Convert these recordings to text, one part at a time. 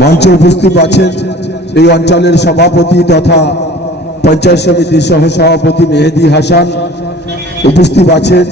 মঞ্চে উপস্থিত আছেন এই অঞ্চলের সভাপতি তথা পঞ্চায়েত সমিতির সহসভাপতি মেহেদি হাসান। উপস্থিত আছেন,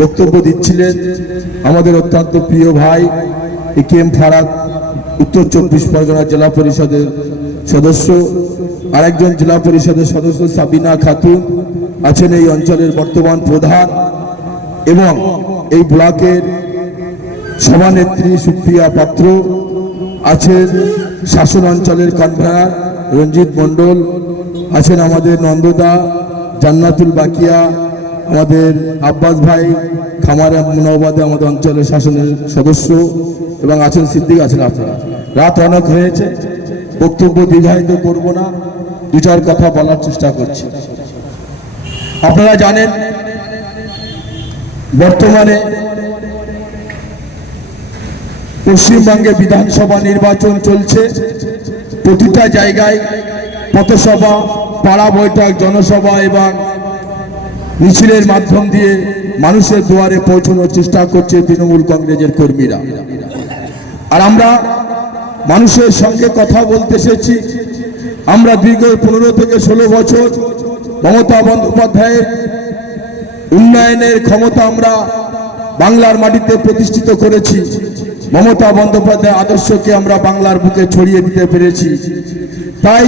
বক্তব্য দিচ্ছিলেন আমাদের অত্যন্ত প্রিয় ভাই একেএম ফারাক, উত্তর 24 পরগনা জেলা পরিষদের সদস্য। আরেকজন জেলা পরিষদের সদস্য সাবিনা খাতুন আছেন এই অঞ্চলের বর্তমান প্রধান, এবং এই ব্লকের সভানেত্রী সুপ্রিয়া পাত্র আছেন, শাসন অঞ্চলের কনভেনার রঞ্জিত মণ্ডল আছেন, আমাদের নন্দদা জান্নাতুল বাকিয়া, আমাদের আব্বাস ভাই খামারে মুনাবাদে আমাদের অঞ্চলের শাসনের সদস্য, এবং আছেন সিদ্দিক আছেন। আপনারা রাত অনেক হয়েছে, বক্তব্য দীর্ঘায়িত করব না, দু চার কথা বলার চেষ্টা করছি। আপনারা জানেন বর্তমানে পশ্চিমবঙ্গে বিধানসভা নির্বাচন চলছে। প্রতিটা জায়গায় পথসভা, পাড়া বৈঠক, জনসভা এবং মিছিলের মাধ্যম দিয়ে মানুষের দুয়ারে পৌঁছানোর চেষ্টা করছে তৃণমূল কংগ্রেসের কর্মীরা। আর আমরা মানুষের সঙ্গে কথা বলতে এসেছি। আমরা দীর্ঘ 15 থেকে 16 বছর মমতা বন্দ্যোপাধ্যায়ের উন্নয়নের ক্ষমতা আমরা বাংলার মাটিতে প্রতিষ্ঠিত করেছি। মমতা বন্দ্যোপাধ্যায়ের আদর্শকে আমরা বাংলার বুকে ছড়িয়ে দিতে পেরেছি। তাই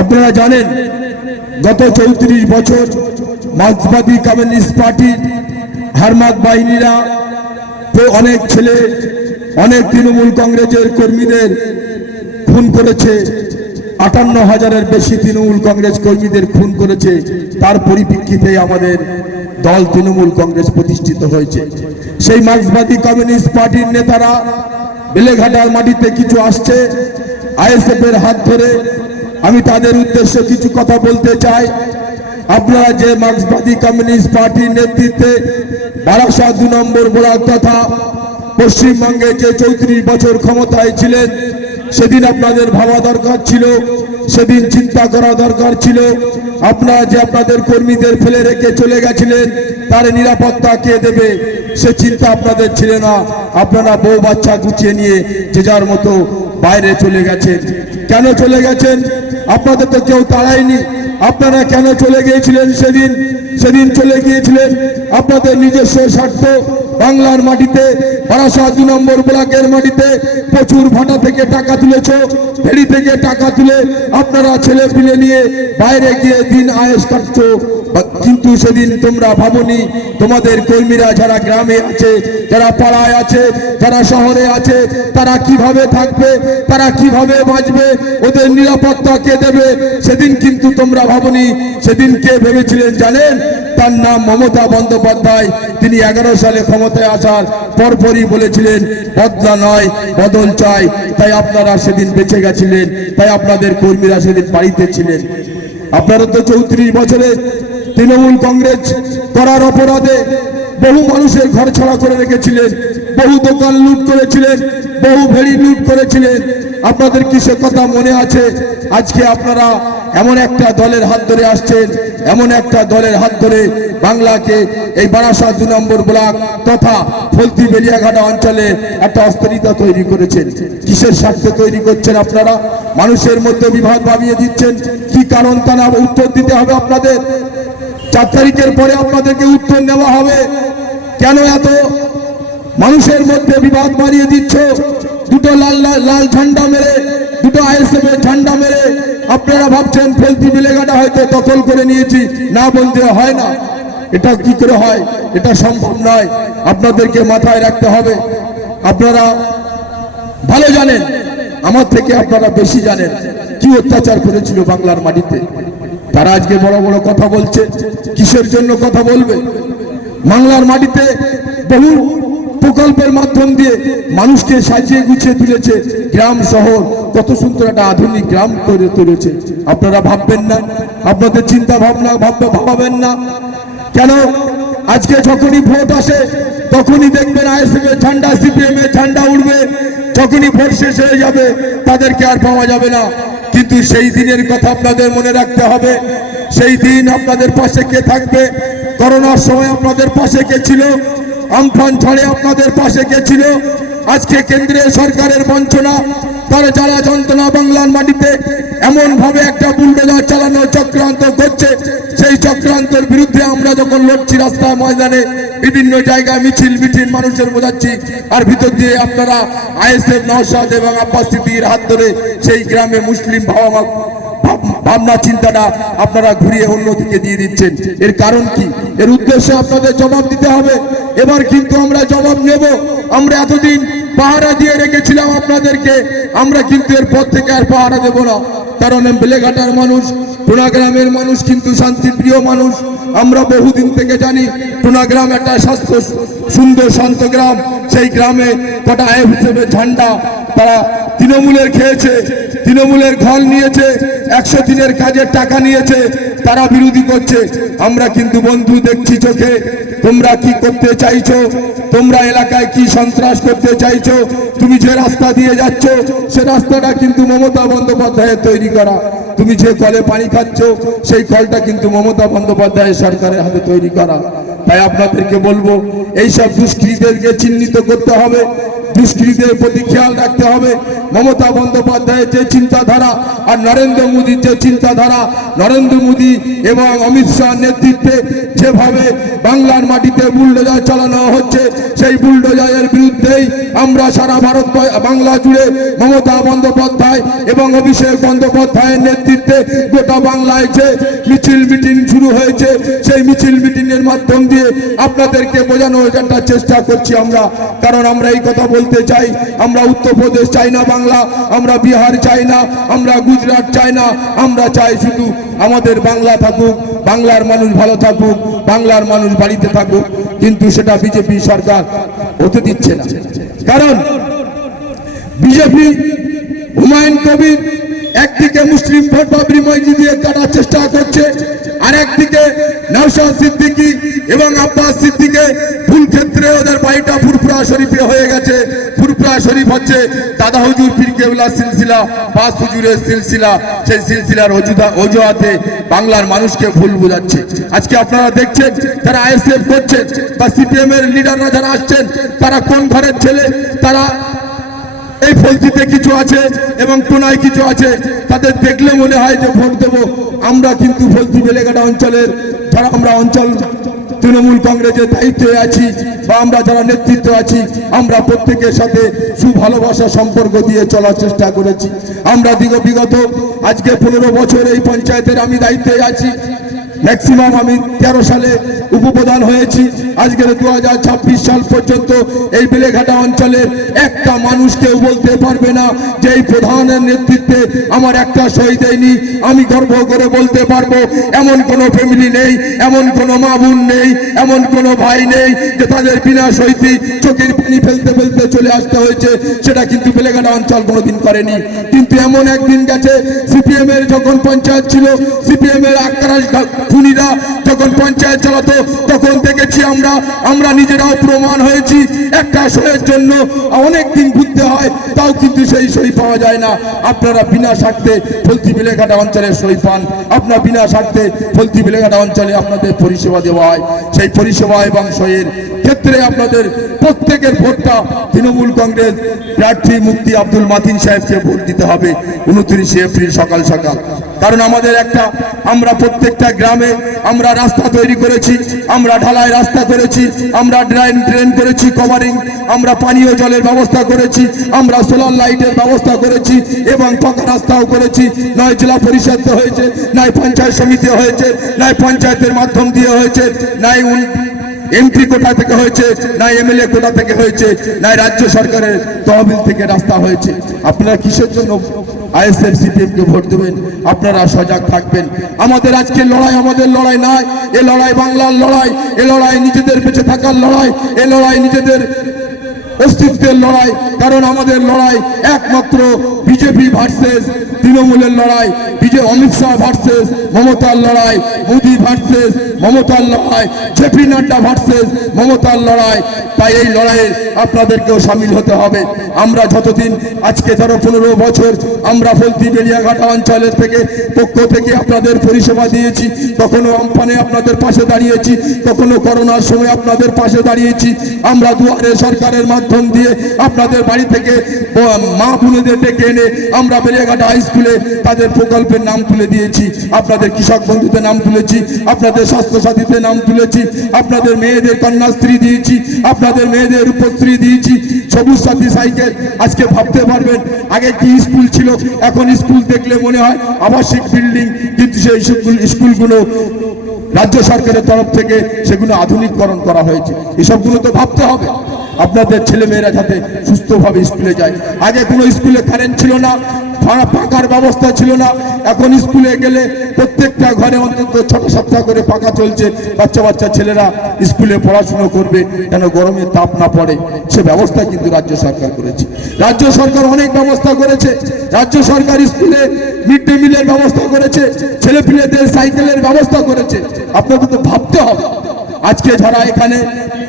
আপনারা জানেন গত 34 বছর মার্ক্সবাদী কমিউনিস্ট পার্টির হারমাত বাহিনীরা অনেক ছেলে, অনেক তৃণমূল কংগ্রেসের কর্মীদের খুন করেছে। 58,000-এর বেশি তৃণমূল কংগ্রেস কর্মীদের খুন করেছে। তার পরিপ্রেক্ষিতে আমাদের দল তৃণমূল কংগ্রেস প্রতিষ্ঠিত হয়েছে। সেই মার্ক্সবাদী কমিউনিস্ট পার্টির নেতারা বেলেঘাটার মাটিতে কিছু আসছে আইএসএফ এর হাত ধরে। আমি তাদের উদ্দেশ্যে কিছু কথা বলতে চাই। আপনারা যে মার্ক্সবাদী কমিউনিস্ট পার্টির নেতৃত্বে বারাসাত 2 নম্বর ব্লক তথা পশ্চিমবঙ্গে যে 34 বছর ক্ষমতায় ছিলেন, সেদিন আপনাদের ভাবা দরকার ছিল, সেদিন চিন্তা করা দরকার ছিল। আপনারা যে আপনাদের কর্মীদের ফেলে রেখে চলে গেছিলেন, তার নিরাপত্তা কে দেবে সে চিন্তা আপনাদের ছিল না। আপনারা বউ বাচ্চা গুছিয়ে নিয়ে যে যার মতো বাইরে চলে গেছেন। কেন চলে গেছেন? আপনাদের তো কেউ তাড়ায়নি। আপনারা কেন চলে গিয়েছিলেন? সেদিন চলে গিয়েছিলেন আপনাদের নিজস্ব স্বার্থ। বাংলার মাটিতে বারাসাত 2 নম্বর ব্লকের মাটিতে প্রচুর ভাটা থেকে টাকা তুলেছ, ফেরি থেকে টাকা তুলে আপনারা ছেলে পিলে নিয়ে বাইরে গিয়ে দিন আয়েশ কাটছ। কিন্তু সেদিন তোমরা ভাবনি তোমাদের কর্মীরা যারা গ্রামে আছে, যারা পাড়ায় আছে, যারা শহরে আছে, তারা কিভাবে থাকবে, তারা কিভাবে বাঁচবে, ওদের নিরাপত্তা কে দেবে। সেদিন কিন্তু তোমরা ভাবনি। সেদিন কে ভেবেছিলেন জানেন? তার নাম মমতা বন্দ্যোপাধ্যায়। তিনি 11 সালে ক্ষমতায় আসার পরপরই বলেছিলেন বদলা নয় বদল চাই। তাই আপনারা সেদিন বেঁচে গেছিলেন, তাই আপনাদের কর্মীরা সেদিন বাড়িতে ছিলেন। আপনারা তো 34 বছরে তৃণমূল কংগ্রেস করার অপরাধে বহু মানুষের ঘর ছাড়া করে রেখেছিলেন, বহু দোকান লুট করেছিলেন, বহু ভেড়ি লুট করেছিলেন। আপনাদের কি সে কথা মনে আছে? আজকে আপনারা এমন একটা দলের হাত ধরে আসছেন, এমন একটা দলের হাত ধরে বাংলাকে এই বারাসাত 2 নম্বর ব্লক তথা ফলতি বেলিয়াঘাটা অঞ্চলে একটা অস্থিরতা তৈরি করেছেন। কিসের স্বার্থে তৈরি করছেন আপনারা? মানুষের মধ্যে বিভাদ ভাবিয়ে দিচ্ছেন। কি কারণ তা না উত্তর দিতে হবে আপনাদের। 4 তারিখের পরে আপনাদেরকে উত্তর নেওয়া হবে। কেন এত মানুষের মধ্যে বিভাদ বাড়িয়ে দিচ্ছ? দুটো লাল ঝান্ডা মেরে, দুটো আইএসএফ এর ঝান্ডা মেরে আপনারা ভাবছেন ফলতি বেলেঘাটা হয়তো দখল করে নিয়েছি। না, বলতে হয় না। এটা কি করে হয়? এটা সম্ভব নয়। আপনাদেরকে মাথায় রাখতে হবে। আপনারা ভালো জানেন, আমার থেকে আপনারা বেশি জানেন কি অত্যাচার করেছিল বাংলার মাটিতে। তারা আজকে বড় বড় কথা বলছে। কিসের জন্য কথা বলবে? বাংলার মাটিতে বহু প্রকল্পের মাধ্যম দিয়ে মানুষকে সাজিয়ে গুছিয়ে তুলেছে। গ্রাম শহর কত সুন্দর একটা আধুনিক গ্রাম করে তুলেছে। আপনারা ভাববেন না? আপনাদের চিন্তা ভাবনা ভাবাবেন না কেন? আজকে যখনই ভোট আসে তখনই দেখবেন আইএসএফ এর ঝান্ডা, সিপিএম এর ঝান্ডা উঠবে। যখনই ভোট শেষ হয়ে যাবে তাদেরকে আর পাওয়া যাবে না। কিন্তু সেই দিনের কথা আপনাদের মনে রাখতে হবে। সেই দিন আপনাদের পাশে কে থাকবে? করোনার সময় আপনাদের পাশে কে ছিল? আমফান ঝড়ে আপনাদের পাশে কে ছিল? আজকে কেন্দ্রীয় সরকারের বঞ্চনা, তারা যারা যন্ত্রণা বাংলার মাটিতে এমন ভাবে একটা বুলডোজার চালানো চক্রান্ত করছে, সেই চক্রান্তের বিরুদ্ধে আমরা যখন লড়ছি রাস্তায় ময়দানে বিভিন্ন জায়গায় মিছিল মিছিল মানুষের বোঝাচ্ছি, আর ভিতর দিয়ে আপনারা আইএসএফ নওশাদ এবং আব্বাস সিদ্দিকীর হাত ধরে সেই গ্রামে মুসলিম ভাবনা চিন্তাটা আপনারা ঘুরিয়ে অন্যদিকে দিয়ে দিচ্ছেন। এর কারণ কি? এর উদ্দেশ্যে আপনাদের জবাব দিতে হবে। এবার কিন্তু আমরা জবাব নেব। আমরা এতদিন পাহারা দিয়ে রেখেছিলাম আপনাদেরকে, আমরা কিন্তু এরপর থেকে আর পাহারা দেব না। কারণ বেলেঘাটার মানুষ, টোনাগ্রামের মানুষ কিন্তু শান্তিপ্রিয় মানুষ। আমরা বহুদিন থেকে জানি টোনাগ্রাম একটা স্বাস্থ্য সুন্দর শান্ত গ্রাম। সেই গ্রামে কটা আইএসএফ ঝান্ডা তারা তৃণমূলের খেয়েছে, তৃণমূলের ঘর নিয়েছে, 100 দিনের কাজের টাকা নিয়েছে, তারা বিরোধী করছে। আমরা কিন্তু বন্ধু দেখছি চোখে তোমরা কি করতে চাইছো, তোমরা এলাকায় কি সন্ত্রাস করতে চাইছো। তুমি যে রাস্তা দিয়ে যাচ্ছ সে রাস্তাটা কিন্তু মমতা বন্দ্যোপাধ্যায়ের তৈরি করা। তুমি যে কলে পানি খাচ্ছ সেই কলটা কিন্তু মমতা বন্দ্যোপাধ্যায়ের সরকারের হাতে তৈরি করা। তাই আপনাদেরকে বলবো, এইসব দুষ্কৃতীদেরকে চিহ্নিত করতে হবে, দুষ্কৃতীদের প্রতি খেয়াল রাখতে হবে। মমতা বন্দ্যোপাধ্যায়ের যে চিন্তাধারা আর নরেন্দ্র মোদীর যে চিন্তাধারা, নরেন্দ্র মোদী এবং অমিত শাহ নেতৃত্বে যেভাবে বাংলার মাটিতে বুলডোজার চালানো হচ্ছে, সেই বুলডোজারের বিরুদ্ধেই আমরা সারা ভারত বাংলা জুড়ে মমতা বন্দ্যোপাধ্যায় এবং অভিষেক বন্দ্যোপাধ্যায়ের নেতৃত্বে গোটা বাংলায় যে মিছিল মিটিং শুরু হয়েছে, সেই মিছিল মিটিং এর মাধ্যম দিয়ে আপনাদেরকে বোঝানোর একটা চেষ্টা করছি আমরা। কারণ আমরা এই কথা বলতে চাই, আমরা উত্তরপ্রদেশ চাই না বাংলা, আমরা বিহার চাই না, আমরা গুজরাট চাই না, আমরা চাই শুধু আমাদের বাংলা থাকুক, বাংলার মানুষ ভালো থাকুক, বাংলার মানুষ বাড়িতে থাকুক। কিন্তু সেটা বিজেপি সরকার হতে দিচ্ছে না। কারণ বিজেপি হুমায়ুন কবির একদিকে মুসলিম ভোট বাবরি মসজিদ দিয়ে কাটার চেষ্টা করছে, আর একদিকে নওশাদ সিদ্দিকী এবং আব্বাস সিদ্দিকে ভুল ক্ষেত্রে ওদের বাড়িটা ফুরফুরা শরীফে হয়ে গেছে। ফুরফুরা শরীফ হচ্ছে দাদা হুজুর পীর কেবলার সিলসিলা, 5 হুজুরের সিলসিলা। সেই সিলসিলার অজুহাতে বাংলার মানুষকে ভুল বোঝাচ্ছে। আজকে আপনারা দেখছেন যারা আইএসএফ করছেন বা সিপিএম এর লিডাররা যারা আসছেন, তারা কোন ঘরের ছেলে, তারা এই ফলতিতে কিছু আছে এবং টোনায় কিছু আছে। তাদের দেখলে মনে হয় যে ভোট দেবো। আমরা কিন্তু ফলতি বেলেঘাটা অঞ্চলের যারা আমরা অঞ্চল তৃণমূল কংগ্রেসের দায়িত্বে আছি বা আমরা যারা নেতৃত্ব আছি, আমরা প্রত্যেকের সাথে সুভালোবাসা সম্পর্ক দিয়ে চলার চেষ্টা করেছি। আমরা বিগত আজকে 15 বছর এই পঞ্চায়েতের আমি দায়িত্বে আছি। ম্যাক্সিমাম আমি 13 সালে উপপ্রধান হয়েছি। আজকের 2026 সাল পর্যন্ত এই বেলেঘাটা অঞ্চলের একটা মানুষ কেউ বলতে পারবে না যে এই প্রধানের নেতৃত্বে আমার একটা সই দেয়নি। আমি গর্ব করে বলতে পারবো এমন কোনো ফ্যামিলি নেই, এমন কোনো মা বোন নেই, এমন কোনো ভাই নেই যে তাদের বিনা সইতে চোখের পানি ফেলতে ফেলতে চলে আসতে হয়েছে। সেটা কিন্তু বেলেঘাটা অঞ্চল কোনোদিন করেনি। কিন্তু এমন একদিন গেছে, সিপিএম এর যখন পঞ্চায়েত ছিল, সিপিএম এর আক্রাস খুনিরা যখন পঞ্চায়েত চালাতো, তখন দেখেছি আমরা নিজেরাও প্রমাণ হয়েছি। একটা সইয়ের জন্য অনেক দিন ঘুরতে হয়, তাও কিন্তু সেই সই পাওয়া যায় না। আপনারা বিনা স্বার্থে ফলতি বেলেঘাটা অঞ্চলের সই পান, আপনার বিনা স্বার্থে ফলতি বেলেঘাটা অঞ্চলে আপনাদের পরিষেবা দেওয়া হয়। সেই পরিষেবা এবং সইয়ের ক্ষেত্রে আপনাদের প্রত্যেকের ভোটটা তৃণমূল কংগ্রেস প্রার্থী মুফতি আব্দুল মাতিন সাহেবকে ভোট দিতে হবে 29 এপ্রিল সকাল সকাল। কারণ আমাদের আমরা প্রত্যেকটা গ্রামে আমরা রাস্তা তৈরি করেছি, আমরা ঢালাই রাস্তা করেছি, আমরা ড্রেন করেছি কভারিং, আমরা পানীয় জলের ব্যবস্থা করেছি, আমরা সোলার লাইটের ব্যবস্থা করেছি এবং পাকা রাস্তাও করেছি। নয় জেলা পরিষদ হয়েছে, নয় পঞ্চায়েত সমিতি হয়েছে, নয় পঞ্চায়েতের মাধ্যম দিয়ে হয়েছে, নয় এমপি কোটা থেকে হয়েছে, না এমএলএ কোটা থেকে হয়েছে, না রাজ্য সরকারের তহবিল থেকে রাস্তা হয়েছে। আপনারা কিসের জন্য আইএসএফ সিপিএম কে ভোট দেবেন? আপনারা সজাগ থাকবেন। আমাদের আজকে লড়াই আমাদের লড়াই নয়, এ লড়াই বাংলার লড়াই, এ লড়াই নিজেদের বেঁচে থাকার লড়াই, এ লড়াই নিজেদের অস্তিত্বের লড়াই। কারণ আমাদের লড়াই একমাত্র বিজেপি ভার্সেস তৃণমূলের লড়াই, অমিত শাহ ভার্সেস মমতার লড়াই, মোদী ভার্সেস মমতার লড়াই, জেপি নাড্ডা ভার্সেস মমতার লড়াই। তাই এই লড়াইয়ে আপনাদেরকেও সামিল হতে হবে। আমরা যতদিন আজকে ধরো 15 বছর আমরা ফলতি বেলিয়াঘাটা অঞ্চলের পক্ষ থেকে আপনাদের পরিষেবা দিয়েছি, কখনো আমফানে আপনাদের পাশে দাঁড়িয়েছি, কখনো করোনার সময় আপনাদের পাশে দাঁড়িয়েছি। আমরা দুয়ারে সরকারের মাধ্যম দিয়ে আপনাদের বাড়ি থেকে মা বোনেদের ডেকে এনে আমরা বেলিয়াঘাটা হাই স্কুলে তাদের প্রকল্পের নাম তুলে দিয়েছি, আপনাদের কৃষক বন্ধুতে নাম তুলেছি, আপনাদের স্বাস্থ্যসাথীতে নাম তুলেছি, আপনাদের মেয়েদের কন্যাশ্রী দিয়েছি, আপনাদের মেয়েদের রূপশ্রী দিয়েছি, সবুজ সাথী সাইকেল। আজকে ভাবতে পারবেন আগে কি স্কুল ছিল, এখন স্কুল দেখলে মনে হয় আবাসিক বিল্ডিং, কিন্তু সেই স্কুলগুলো রাজ্য সরকারের তরফ থেকে সেগুলো আধুনিকরণ করা হয়েছে। এসবগুলো তো ভাবতে হবে আপনাদের ছেলেমেয়েরা যাতে সুস্থভাবে স্কুলে যায়। আগে কোনো স্কুলে কারেন্ট ছিল না, পাকার ব্যবস্থা ছিল না, এখন স্কুলে গেলে প্রত্যেকটা ঘরে অন্তত 6টা 7টা করে পাকা চলছে। বাচ্চা ছেলেরা স্কুলে পড়াশুনো করবে যেন গরমে তাপ না পড়ে, সে ব্যবস্থা কিন্তু রাজ্য সরকার করেছে। রাজ্য সরকার অনেক ব্যবস্থা করেছে। রাজ্য সরকার স্কুলে মিড ডে মিলের ব্যবস্থা করেছে, ছেলেপিলেদের সাইকেলের ব্যবস্থা করেছে। আপনাদের তো ভাবতে হবে। আজকে যারা এখানে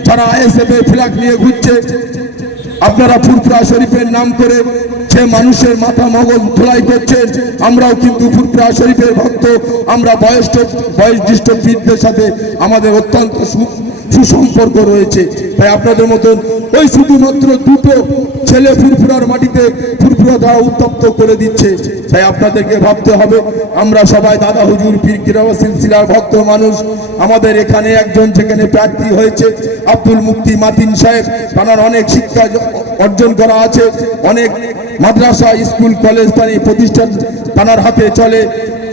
যারা আইএসএফ এর ফ্ল্যাগ নিয়ে ঘুরছে, আপনারা ফুরফুরা শরীফের নাম করে সে মানুষের মাথা মগজ ধোলাই করছেন। আমরাও কিন্তু ফুরফুরা শরীফের ভক্ত। আমরা বয়োজ্যেষ্ঠ পীরদের সাথে আমাদের অত্যন্ত সুসম্পর্ক রয়েছে। তাই আপনাদের মতন ওই শুধুমাত্র দুটো ছেলে ফুরফুরার মাটিতে ফুরফুরা দ্বারা উত্তপ্ত করে দিচ্ছে। তাই আপনাদেরকে ভাবতে হবে। আমরা সবাই দাদা হুজুর পীর কিরাওয়া সিলসিলার ভক্ত মানুষ। আমাদের এখানে একজন যেখানে প্রার্থী হয়েছে আব্দুল মুক্তি মাতিন সাহেব, তার অনেক শিক্ষা অর্জন করা আছে, অনেক মাদ্রাসা স্কুল কলেজ প্রতিষ্ঠান তার হাতে চলে।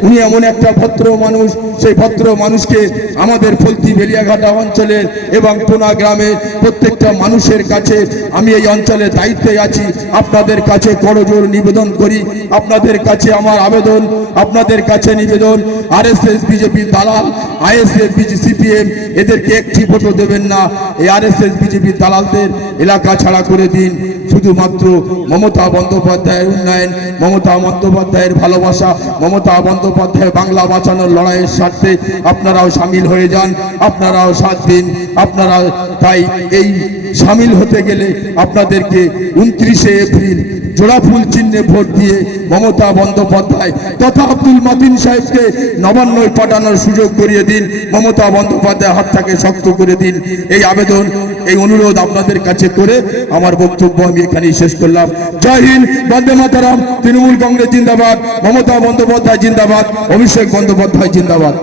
উনি এমন একটা ভদ্র মানুষ, সেই ভদ্র মানুষকে আমাদের ফলতি বেলিয়াঘাটা অঞ্চলের এবং পোনা গ্রামে প্রত্যেকটা মানুষের কাছে আমি এই অঞ্চলের দায়িত্বে আছি। আপনাদের কাছে করজোড় নিবেদন করি, আপনাদের কাছে আমার আবেদন, আপনাদের কাছে নিবেদন, আরএসএস বিজেপি দালাল, আইএসএফ বিজেপি সিপিএম এদেরকে একটি ভোটও দেবেন না। এই আরএসএস বিজেপি দালালদের এলাকা ছাড়া করে দিন। শুধুমাত্র মমতা বন্দ্যোপাধ্যায়ের উন্নয়ন, মমতা বন্দ্যোপাধ্যায়ের ভালোবাসা, মমতা বন্দ্যোপাধ্যায় বাংলা বাঁচানোর লড়াইয়ের স্বার্থে আপনারাও সামিল হয়ে যান, আপনারাও সাথ দিন। আপনারা তাই এই সামিল হতে গেলে আপনাদেরকে 29শে এপ্রিল জোড়া ফুল চিহ্নে ভোট দিয়ে মমতা বন্দ্যোপাধ্যায় তথা আব্দুল মাতিন সাহেবকে নবান্নয় পাঠানোর সুযোগ করিয়ে দিন। মমতা বন্দ্যোপাধ্যায় হাতটাকে শক্ত করে দিন। এই আবেদন, এই অনুরোধ আপনাদের কাছে করে আমার বক্তব্য আমি এখানেই শেষ করলাম। জয় হিন্দ, বন্দে মাতরম, তৃণমূল কংগ্রেস জিন্দাবাদ, মমতা বন্দ্যোপাধ্যায় জিন্দাবাদ, অভিষেক বন্দ্যোপাধ্যায় জিন্দাবাদ।